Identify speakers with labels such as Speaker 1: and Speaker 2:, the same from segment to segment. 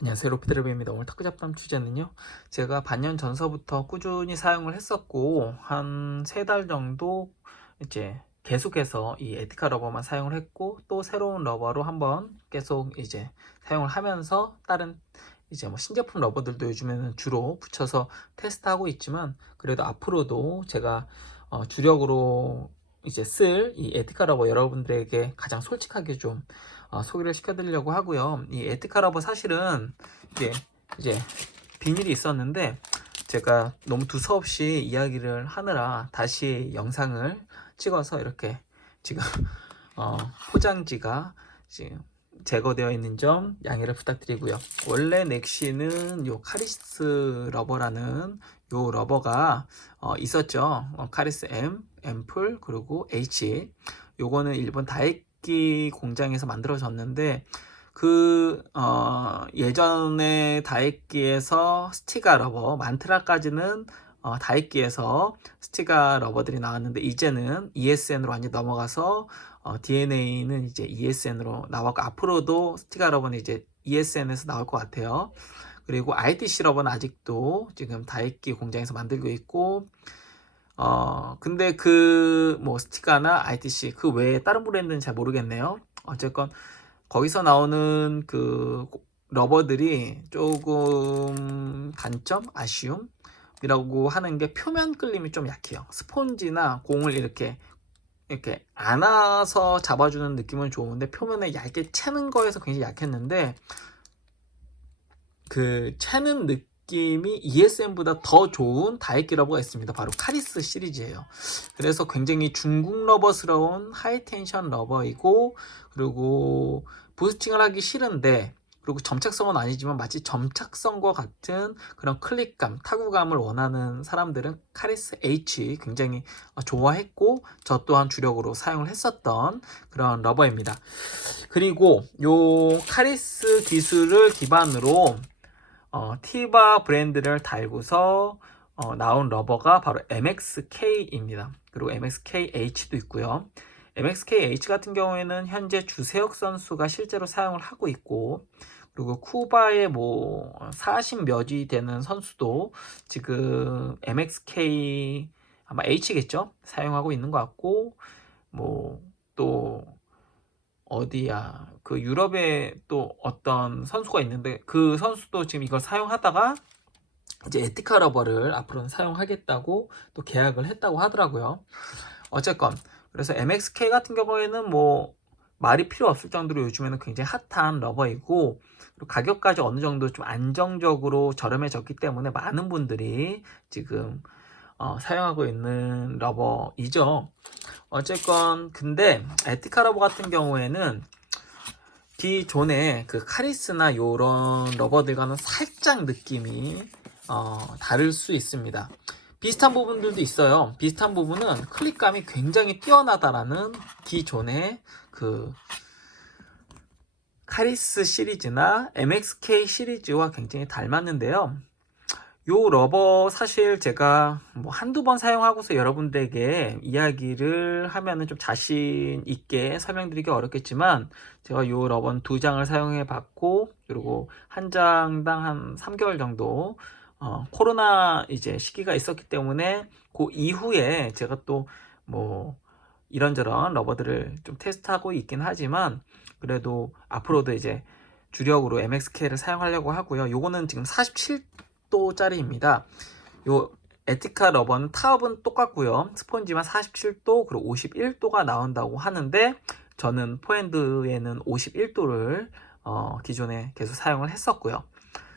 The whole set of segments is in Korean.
Speaker 1: 안녕하세요. 로피드레비입니다. 오늘 탁구 잡담 주제는요 제가 반년 전서부터 꾸준히 사용을 했었고 한 세 달 정도 이제 계속해서 이 에티카 러버만 사용을 했고 또 새로운 러버로 한번 계속 이제 사용을 하면서 다른 이제 뭐 신제품 러버들도 요즘에는 주로 붙여서 테스트하고 있지만 그래도 앞으로도 제가 어, 주력으로 이제 쓸 이 에티카 러버 여러분들에게 가장 솔직하게 좀 어, 소개를 시켜드리려고 하고요. 이 에티카 러버 사실은 이게 이제 비닐이 있었는데 제가 너무 두서없이 이야기를 하느라 다시 영상을 찍어서 이렇게 지금 어, 포장지가 지금 제거되어 있는 점 양해를 부탁드리고요. 원래 넥시는 요 카리스 러버라는 요 러버가 어, 있었죠. 어, 카리스 M, 앰플 그리고 H. 요거는 일본 다이 키 공장에서 만들어졌는데 그 어, 예전에 다이키에서 스티가 러버 만트라까지는 어, 다이키에서 스티가 러버들이 나왔는데 이제는 ESN으로 완전 넘어가서 어, DNA는 이제 ESN으로 나왔고 앞으로도 스티가 러버는 이제 ESN에서 나올 것 같아요. 그리고 ITC 러버는 아직도 지금 다이키 공장에서 만들고 있고 어 근데 그 뭐 스티가나 ITC 그 외에 다른 브랜드는 잘 모르겠네요. 어쨌건 거기서 나오는 그 러버들이 조금 단점 아쉬움 이라고 하는 게 표면 끌림이 좀 약해요. 스폰지나 공을 이렇게 이렇게 안아서 잡아주는 느낌은 좋은데 표면에 얇게 채는 거에서 굉장히 약했는데 그 채는 느 낌이 ESM보다 더 좋은 다이키 러버가 있습니다. 바로 카리스 시리즈예요. 그래서 굉장히 중국 러버스러운 하이텐션 러버이고 그리고 부스팅을 하기 싫은데 그리고 점착성은 아니지만 마치 점착성과 같은 그런 클릭감, 타구감을 원하는 사람들은 카리스 H 굉장히 좋아했고 저 또한 주력으로 사용을 했었던 그런 러버입니다. 그리고 요 카리스 기술을 기반으로 어, 티바 브랜드를 달고서 어, 나온 러버가 바로 MXK입니다. 그리고 MXKH도 있고요. MXKH 같은 경우에는 현재 주세혁 선수가 실제로 사용을 하고 있고 그리고 쿠바의 뭐 40 몇이 되는 선수도 지금 MXK 아마 H겠죠? 사용하고 있는 것 같고 뭐또 어디야 그 유럽에 또 어떤 선수가 있는데 그 선수도 지금 이걸 사용하다가 이제 에티카 러버를 앞으로는 사용하겠다고 또 계약을 했다고 하더라고요. 어쨌건 그래서 MXK 같은 경우에는 뭐 말이 필요 없을 정도로 요즘에는 굉장히 핫한 러버이고 가격까지 어느 정도 좀 안정적으로 저렴해졌기 때문에 많은 분들이 지금 어, 사용하고 있는 러버이죠. 어쨌건 근데 에티카 러버 같은 경우에는 기존의 그 카리스나 요런 러버들과는 살짝 느낌이 어, 다를 수 있습니다. 비슷한 부분들도 있어요. 비슷한 부분은 클릭감이 굉장히 뛰어나다라는 기존의 그 카리스 시리즈나 MXK 시리즈와 굉장히 닮았는데요. 요 러버 사실 제가 뭐 한두 번 사용하고서 여러분들에게 이야기를 하면은 좀 자신 있게 설명드리기 어렵겠지만 제가 요 러버는 두 장을 사용해 봤고 그리고 한 장당 한 3개월 정도 어, 코로나 이제 시기가 있었기 때문에 그 이후에 제가 또 뭐 이런저런 러버들을 좀 테스트하고 있긴 하지만 그래도 앞으로도 이제 주력으로 MXK를 사용하려고 하고요. 요거는 지금 47 도짜리입니다. 요 에티카 러버는 타업은 똑같고요. 스펀지만 47도 그리고 51도가 나온다고 하는데 저는 포핸드에는 51도를 어, 기존에 계속 사용을 했었고요.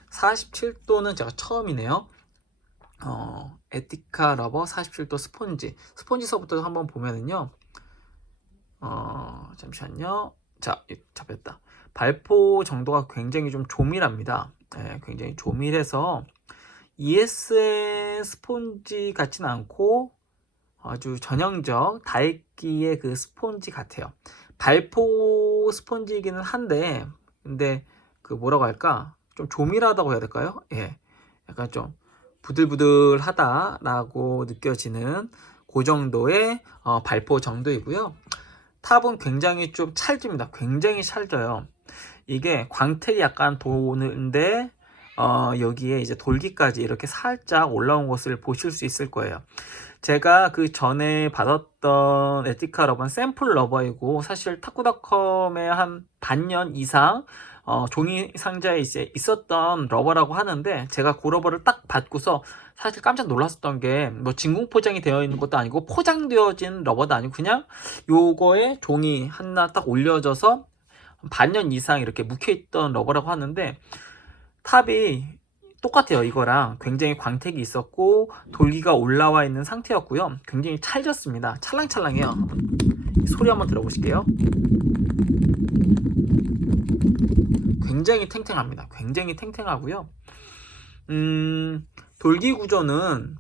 Speaker 1: 47도는 제가 처음이네요. 어, 에티카 러버 47도 스폰지. 스폰지서부터 한번 보면은요. 어, 잠시만요. 자, 잡혔다. 발포 정도가 굉장히 좀 조밀합니다. 네, 굉장히 조밀해서 ES의 스폰지 같지는 않고 아주 전형적 다이키의 그 스폰지 같아요. 발포 스폰지이기는 한데, 근데 그 뭐라고 할까? 좀 조밀하다고 해야 될까요? 예. 약간 좀 부들부들하다라고 느껴지는 그 정도의 어, 발포 정도이고요. 탑은 굉장히 좀 찰집니다. 굉장히 찰져요. 이게 광택이 약간 도는데 어, 여기에 이제 돌기까지 이렇게 살짝 올라온 것을 보실 수 있을 거예요. 제가 그 전에 받았던 에티카 러버는 샘플 러버이고 사실 타쿠닷컴에 한 반년 이상 어, 종이 상자에 이제 있었던 러버라고 하는데 제가 그 러버를 딱 받고서 사실 깜짝 놀랐었던 게 뭐 진공 포장이 되어 있는 것도 아니고 포장되어진 러버도 아니고 그냥 요거에 종이 하나 딱 올려져서 반년 이상 이렇게 묵혀있던 러버라고 하는데 탑이 똑같아요 이거랑. 굉장히 광택이 있었고 돌기가 올라와 있는 상태였고요. 굉장히 찰졌습니다. 찰랑찰랑해요. 소리 한번 들어보실게요. 굉장히 탱탱합니다. 굉장히 탱탱하고요. 음 돌기 구조는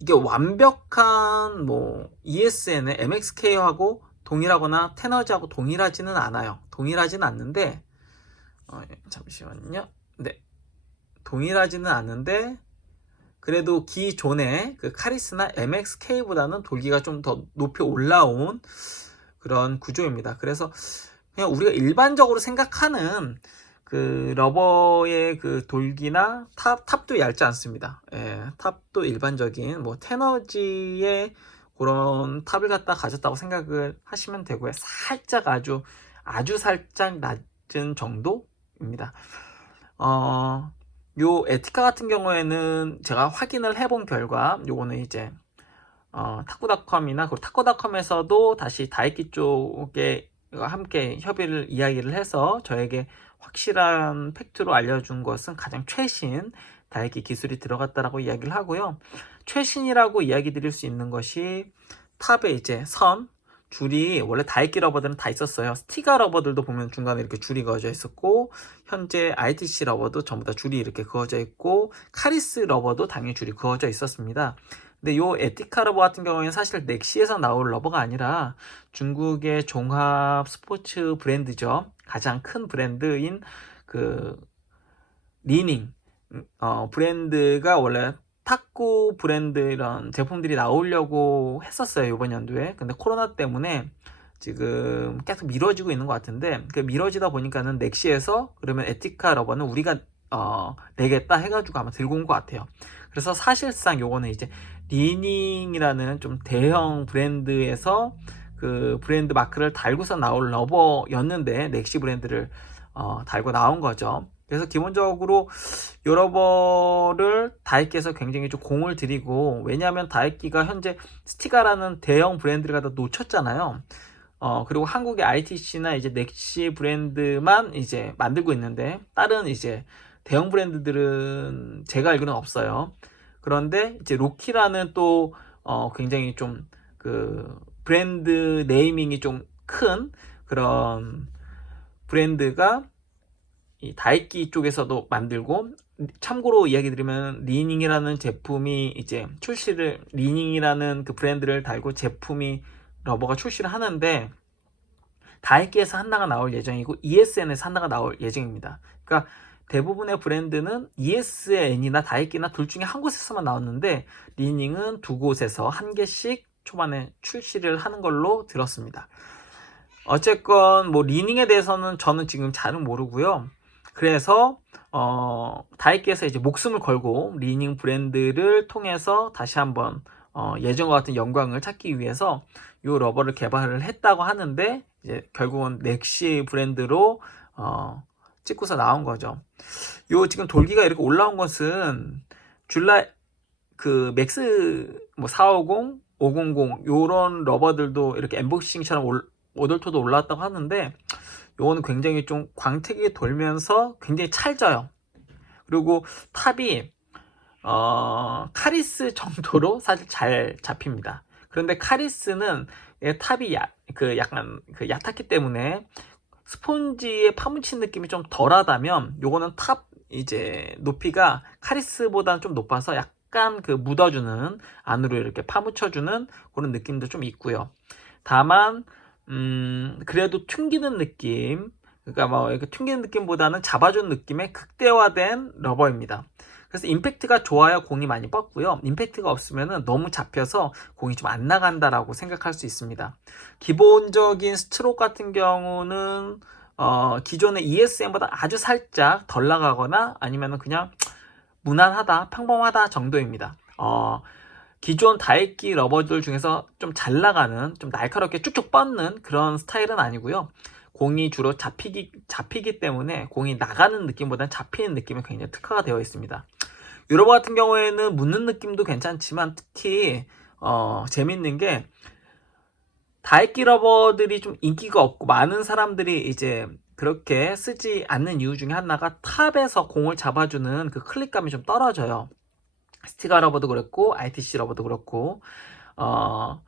Speaker 1: 이게 완벽한 뭐 ESN의 MXK하고 동일하거나 테너지하고 동일하지는 않아요. 동일하지는 않는데 어, 잠시만요 네 동일하지는 않은데 그래도 기존의 그 카리스나 MXK보다는 돌기가 좀 더 높이 올라온 그런 구조입니다. 그래서 그냥 우리가 일반적으로 생각하는 그 러버의 그 돌기나 탑 탑도 얇지 않습니다. 예, 탑도 일반적인 뭐 테너지의 그런 탑을 갖다 가졌다고 생각을 하시면 되고요. 살짝 아주 아주 살짝 낮은 정도 입니다. 어, 요 에티카 같은 경우에는 제가 확인을 해본 결과 요거는 이제 어, 타쿠닷컴이나 그리고 타쿠닷컴에서도 다시 다이키 쪽에 함께 협의를 이야기를 해서 저에게 확실한 팩트로 알려준 것은 가장 최신 다이키 기술이 들어갔다라고 이야기를 하고요. 최신이라고 이야기 드릴 수 있는 것이 탑에 이제 선, 줄이 원래 다이키 러버들은 다 있었어요. 스티가 러버들도 보면 중간에 이렇게 줄이 그어져 있었고 현재 ITC 러버도 전부 다 줄이 이렇게 그어져 있고 카리스 러버도 당연히 줄이 그어져 있었습니다. 근데 요 에티카 러버 같은 경우에는 사실 넥시에서 나올 러버가 아니라 중국의 종합 스포츠 브랜드죠. 가장 큰 브랜드인 그 리닝 어, 브랜드가 원래 탁구 브랜드 이런 제품들이 나오려고 했었어요 이번 연도에. 근데 코로나 때문에 지금 계속 미뤄지고 있는 것 같은데 그 미뤄지다 보니까는 넥시에서 그러면 에티카 러버는 우리가 어, 내겠다 해가지고 아마 들고 온 것 같아요. 그래서 사실상 요거는 이제 리닝이라는 좀 대형 브랜드에서 그 브랜드 마크를 달고서 나올 러버였는데 넥시 브랜드를 어, 달고 나온 거죠 그래서 기본적으로 요 러버를 다이키에서 굉장히 좀 공을 들이고 왜냐하면 다이키가 현재 스티가라는 대형 브랜드를 갖다 놓쳤잖아요. 어 그리고 한국의 ITC나 이제 넥시 브랜드만 이제 만들고 있는데 다른 이제 대형 브랜드들은 제가 알기로는 없어요. 그런데 이제 로키라는 또 어, 굉장히 좀 그 브랜드 네이밍이 좀 큰 그런 브랜드가 이 다이키 쪽에서도 만들고 참고로 이야기 드리면 리닝이라는 제품이 이제 출시를 리닝이라는 그 브랜드를 달고 제품이 러버가 출시를 하는데 다이키에서 하나가 나올 예정이고 ESN에서 하나가 나올 예정입니다. 그러니까 대부분의 브랜드는 ESN이나 다이키나 둘 중에 한 곳에서만 나왔는데 리닝은 두 곳에서 한 개씩 초반에 출시를 하는 걸로 들었습니다. 어쨌건 뭐 리닝에 대해서는 저는 지금 잘은 모르고요. 그래서 어, 다이키에서 이제 목숨을 걸고 리닝 브랜드를 통해서 다시 한번 어, 예전과 같은 영광을 찾기 위해서 이 러버를 개발을 했다고 하는데 이제 결국은 넥시 브랜드로 어, 찍고서 나온 거죠. 요 지금 돌기가 이렇게 올라온 것은 줄라 그 맥스 뭐 450, 500 요런 러버들도 이렇게 엠보싱처럼 올, 오돌토도 올라왔다고 하는데 요거는 굉장히 좀 광택이 돌면서 굉장히 찰져요. 그리고 탑이 어, 카리스 정도로 사실 잘 잡힙니다. 그런데 카리스는 탑이 야, 그 약간 그 얕았기 때문에 스폰지에 파묻힌 느낌이 좀 덜하다면 요거는 탑 이제 높이가 카리스보다는 좀 높아서 약간 그 묻어주는 안으로 이렇게 파묻혀주는 그런 느낌도 좀 있고요. 다만 음, 그래도 튕기는 느낌, 그러니까 뭐 이렇게 튕기는 느낌보다는 잡아주는 느낌의 극대화된 러버입니다. 그래서 임팩트가 좋아야 공이 많이 뻗고요. 임팩트가 없으면 너무 잡혀서 공이 좀 안 나간다라고 생각할 수 있습니다. 기본적인 스트로크 같은 경우는 어, 기존의 ESM보다 아주 살짝 덜 나가거나 아니면은 그냥 무난하다, 평범하다 정도입니다. 어, 기존 다이끼 러버들 중에서 좀 잘 나가는, 좀 날카롭게 쭉쭉 뻗는 그런 스타일은 아니고요. 공이 주로 잡히기, 잡히기 때문에 공이 나가는 느낌보다는 잡히는 느낌이 굉장히 특화가 되어 있습니다. 유로버 같은 경우에는 묻는 느낌도 괜찮지만 특히, 어, 재밌는 게 다이끼 러버들이 좀 인기가 없고 많은 사람들이 이제 그렇게 쓰지 않는 이유 중에 하나가 탑에서 공을 잡아주는 그 클릭감이 좀 떨어져요. 스티가 러버도 그렇고 ITC 러버도 그렇고 어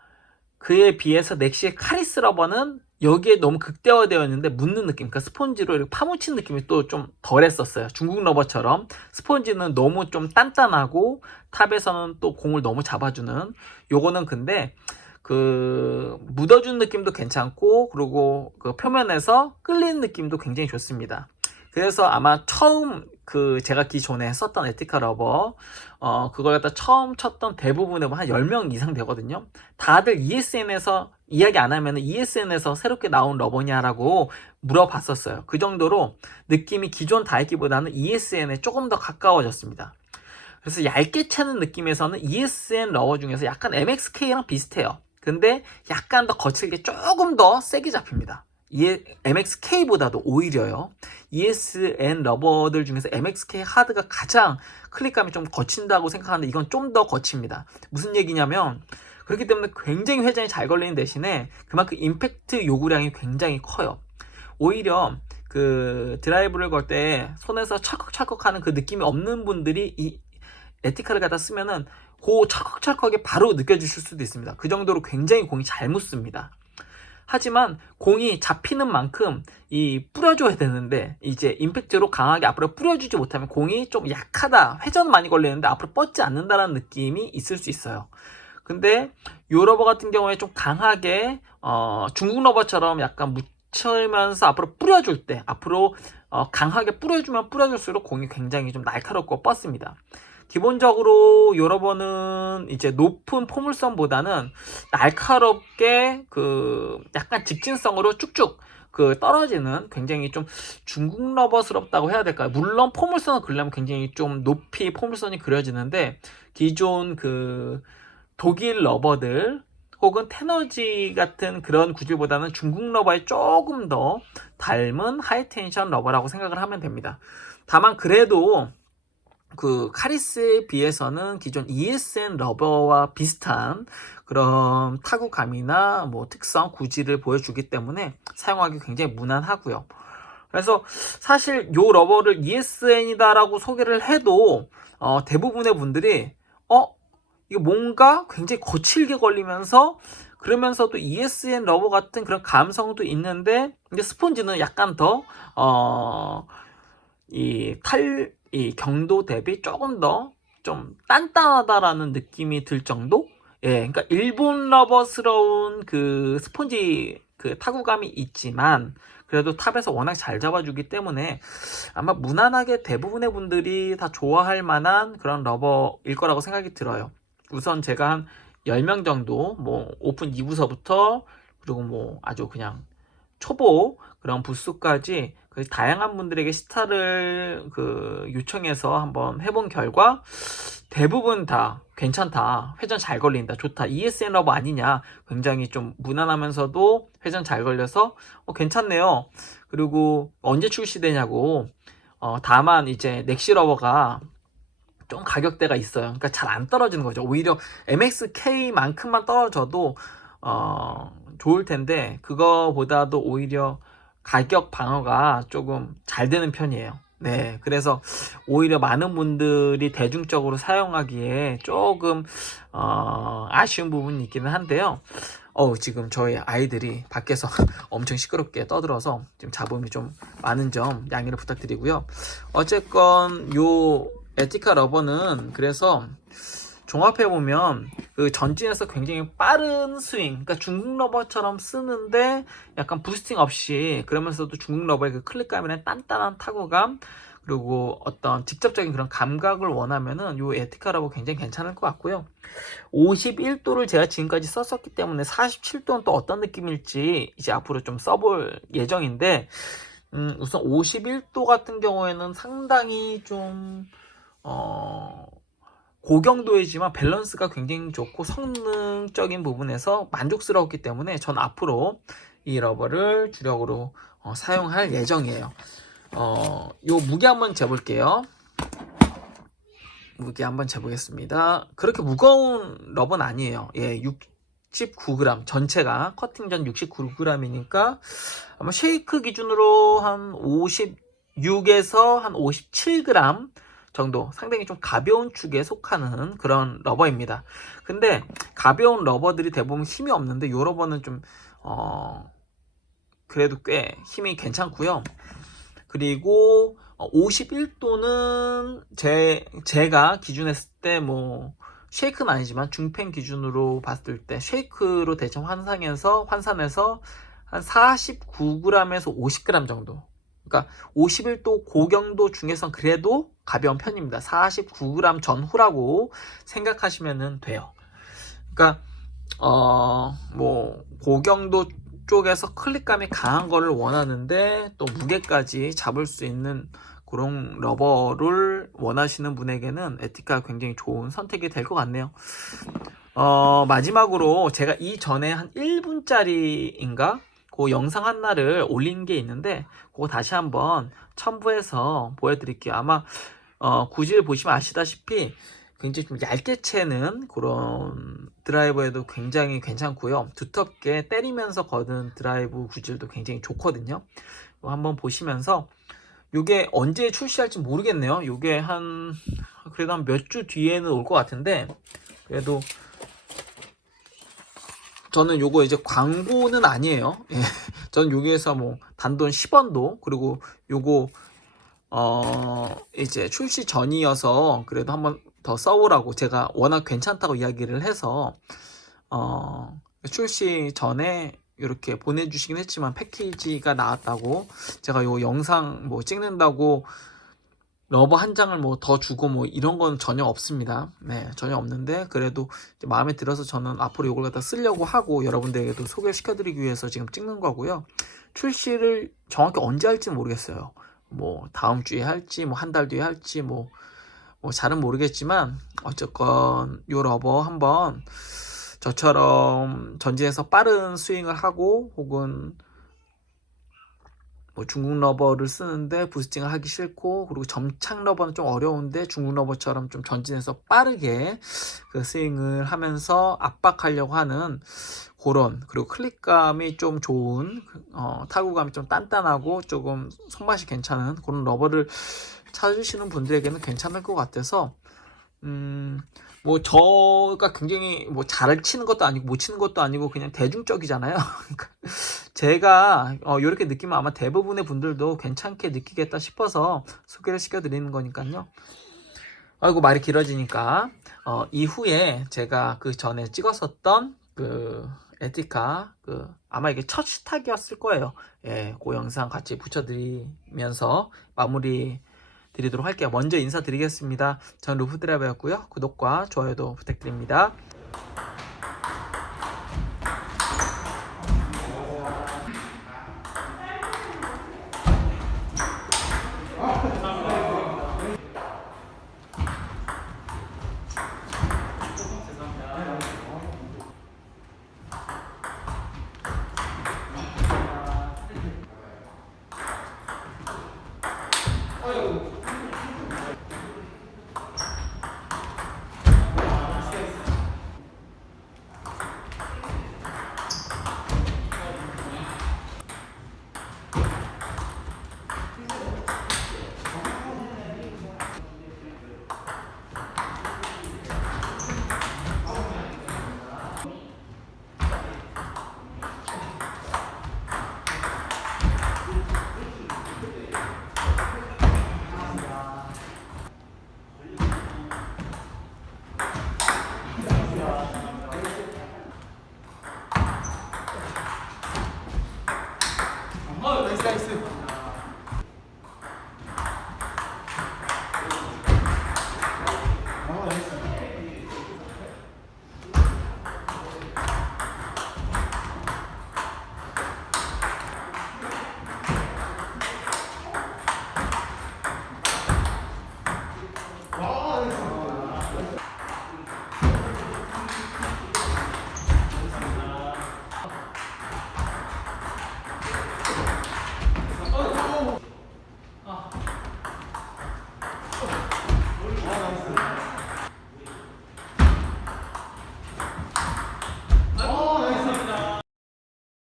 Speaker 1: 그에 비해서 넥시의 카리스 러버는 여기에 너무 극대화되어 있는데 묻는 느낌, 그러니까 스폰지로 이렇게 파묻힌 느낌이 또 좀 덜했었어요. 중국 러버처럼 스폰지는 너무 좀 단단하고 탑에서는 또 공을 너무 잡아주는 요거는 근데 그 묻어준 느낌도 괜찮고 그리고 그 표면에서 끌리는 느낌도 굉장히 좋습니다. 그래서 아마 처음 그 제가 기존에 썼던 에티카 러버 어 그걸 갖다 처음 쳤던 대부분의 뭐 한 10명 이상 되거든요. 다들 ESN에서 이야기 안 하면 ESN에서 새롭게 나온 러버냐라고 물어봤었어요. 그 정도로 느낌이 기존 다이키보다는 ESN에 조금 더 가까워졌습니다. 그래서 얇게 차는 느낌에서는 ESN 러버 중에서 약간 MXK랑 비슷해요. 근데 약간 더 거칠게 조금 더 세게 잡힙니다. 이 MXK보다도 오히려요. ESN 러버들 중에서 MXK 하드가 가장 클릭감이 좀 거친다고 생각하는데 이건 좀 더 거칩니다. 무슨 얘기냐면 그렇기 때문에 굉장히 회전이 잘 걸리는 대신에 그만큼 임팩트 요구량이 굉장히 커요. 오히려 그 드라이브를 걸 때 손에서 찰컥찰컥 하는 그 느낌이 없는 분들이 이 에티카를 갖다 쓰면은 그 찰컥찰컥이 바로 느껴지실 수도 있습니다. 그 정도로 굉장히 공이 잘 묻습니다. 하지만 공이 잡히는 만큼 이 뿌려줘야 되는데 이제 임팩트로 강하게 앞으로 뿌려주지 못하면 공이 좀 약하다 회전 많이 걸리는데 앞으로 뻗지 않는다라는 느낌이 있을 수 있어요. 근데 요 러버 같은 경우에 좀 강하게 어, 중국 러버처럼 약간 묻혀면서 앞으로 뿌려줄 때 앞으로 어, 강하게 뿌려주면 뿌려줄수록 공이 굉장히 좀 날카롭고 뻗습니다. 기본적으로 여러분은 이제 높은 포물선보다는 날카롭게 그 약간 직진성으로 쭉쭉 그 떨어지는 굉장히 좀 중국 러버스럽다고 해야 될까요? 물론 포물선을 그리려면 굉장히 좀 높이 포물선이 그려지는데 기존 그 독일 러버들 혹은 테너지 같은 그런 구질보다는 중국 러버에 조금 더 닮은 하이텐션 러버라고 생각을 하면 됩니다. 다만 그래도 그 카리스에 비해서는 기존 ESN 러버와 비슷한 그런 타구감이나 뭐 특성 구질을 보여주기 때문에 사용하기 굉장히 무난하고요. 그래서 사실 요 러버를 ESN이다라고 소개를 해도 어, 대부분의 분들이 어 이게 뭔가 굉장히 거칠게 걸리면서 그러면서도 ESN 러버 같은 그런 감성도 있는데 근데 스폰지는 약간 더 어, 이탈 이 경도 대비 조금 더 좀 단단하다라는 느낌이 들 정도? 예, 그러니까 일본 러버스러운 그 스폰지 그 타구감이 있지만 그래도 탑에서 워낙 잘 잡아주기 때문에 아마 무난하게 대부분의 분들이 다 좋아할 만한 그런 러버일 거라고 생각이 들어요. 우선 제가 한 10명 정도 뭐 오픈 2부서부터 그리고 뭐 아주 그냥 초보 그런 부스까지 그 다양한 분들에게 스타를 그 요청해서 한번 해본 결과 대부분 다 괜찮다. 회전 잘 걸린다. 좋다. ESN 러버 아니냐. 굉장히 좀 무난하면서도 회전 잘 걸려서 어, 괜찮네요. 그리고 언제 출시되냐고. 어, 다만 이제 넥시 러버가 좀 가격대가 있어요. 그러니까 잘 안 떨어지는 거죠. 오히려 MXK만큼만 떨어져도 어, 좋을 텐데 그거보다도 오히려 가격 방어가 조금 잘 되는 편이에요. 네, 그래서 오히려 많은 분들이 대중적으로 사용하기에 조금 어, 아쉬운 부분이 있기는 한데요. 어 지금 저희 아이들이 밖에서 엄청 시끄럽게 떠들어서 지금 잡음이 좀 많은 점 양해를 부탁드리고요. 어쨌건 요 에티카 러버는 그래서 종합해 보면 그 전진에서 굉장히 빠른 스윙, 그러니까 중국 러버처럼 쓰는데 약간 부스팅 없이 그러면서도 중국 러버의 그 클릭감이나 단단한 타구감 그리고 어떤 직접적인 그런 감각을 원하면은 요 에티카 러버 굉장히 괜찮을 것 같고요. 51도를 제가 지금까지 썼었기 때문에 47도는 또 어떤 느낌일지 이제 앞으로 좀 써볼 예정인데 음, 우선 51도 같은 경우에는 상당히 좀, 어, 고경도이지만 밸런스가 굉장히 좋고 성능적인 부분에서 만족스러웠기 때문에 전 앞으로 이 러버를 주력으로 어, 사용할 예정이에요. 어, 요 무게 한번 재볼게요. 무게 한번 재보겠습니다. 그렇게 무거운 러버는 아니에요. 예, 69g 전체가 커팅 전 69g이니까 아마 쉐이크 기준으로 한 56에서 한 57g 정도 상당히 좀 가벼운 축에 속하는 그런 러버입니다. 근데 가벼운 러버들이 대부분 힘이 없는데 이 러버는 좀 어, 그래도 꽤 힘이 괜찮고요. 그리고 51도는 제 제가 기준했을 때뭐 쉐이크는 아니지만 중펜 기준으로 봤을 때 쉐이크로 대충 환상해서 환산해서 한 49g에서 50g 정도. 그러니까 51도 고경도 중에선 그래도 가벼운 편입니다. 49g 전후라고 생각하시면 돼요. 그러니까 어 뭐 고경도 쪽에서 클릭감이 강한 거를 원하는데 또 무게까지 잡을 수 있는 그런 러버를 원하시는 분에게는 에티카 굉장히 좋은 선택이 될 것 같네요. 어, 마지막으로 제가 이전에 한 1분짜리인가? 그 영상 하나를 올린 게 있는데 그거 다시 한번 첨부해서 보여드릴게요. 아마 어, 구질 보시면 아시다시피 굉장히 좀 얇게 채는 그런 드라이버에도 굉장히 괜찮고요. 두텁게 때리면서 거는 드라이브 구질도 굉장히 좋거든요. 한번 보시면서 이게 언제 출시할지 모르겠네요. 이게 한 그래도 한 몇 주 뒤에는 올 것 같은데 그래도 저는 요거 이제 광고는 아니에요. 예. 저는 여기에서 뭐 단돈 10원도 그리고 요거 어 이제 출시 전이어서 그래도 한번 더 써보라고 제가 워낙 괜찮다고 이야기를 해서 어 출시 전에 이렇게 보내주시긴 했지만 패키지가 나왔다고 제가 요 영상 뭐 찍는다고 러버 한 장을 뭐 더 주고 뭐 이런 건 전혀 없습니다. 네, 전혀 없는데 그래도 마음에 들어서 저는 앞으로 이걸 갖다 쓰려고 하고 여러분들에게도 소개시켜드리기 위해서 지금 찍는 거고요. 출시를 정확히 언제 할지 모르겠어요. 뭐 다음 주에 할지 뭐 한 달 뒤에 할지 뭐, 뭐 잘은 모르겠지만 어쨌건 요 러버 한번 저처럼 전지에서 빠른 스윙을 하고 혹은 뭐 중국 러버를 쓰는데 부스팅을 하기 싫고 그리고 점착 러버는 좀 어려운데 중국 러버처럼 좀 전진해서 빠르게 그 스윙을 하면서 압박하려고 하는 그런 그리고 클릭감이 좀 좋은 어, 타구감이 좀 단단하고 조금 손맛이 괜찮은 그런 러버를 찾으시는 분들에게는 괜찮을 것 같아서 음, 뭐 저가 굉장히 뭐 잘 치는 것도 아니고 못 치는 것도 아니고 그냥 대중적이잖아요. 그러니까 제가 어, 이렇게 느끼면 아마 대부분의 분들도 괜찮게 느끼겠다 싶어서 소개를 시켜드리는 거니까요. 아이고 말이 길어지니까 어, 이후에 제가 그 전에 찍었었던 그 에티카 그 아마 이게 첫 시탁이었을 거예요. 예, 그 영상 같이 붙여드리면서 마무리 드리도록 할게요. 먼저 인사드리겠습니다. 전 루프드라이버였고요. 구독과 좋아요도 부탁드립니다.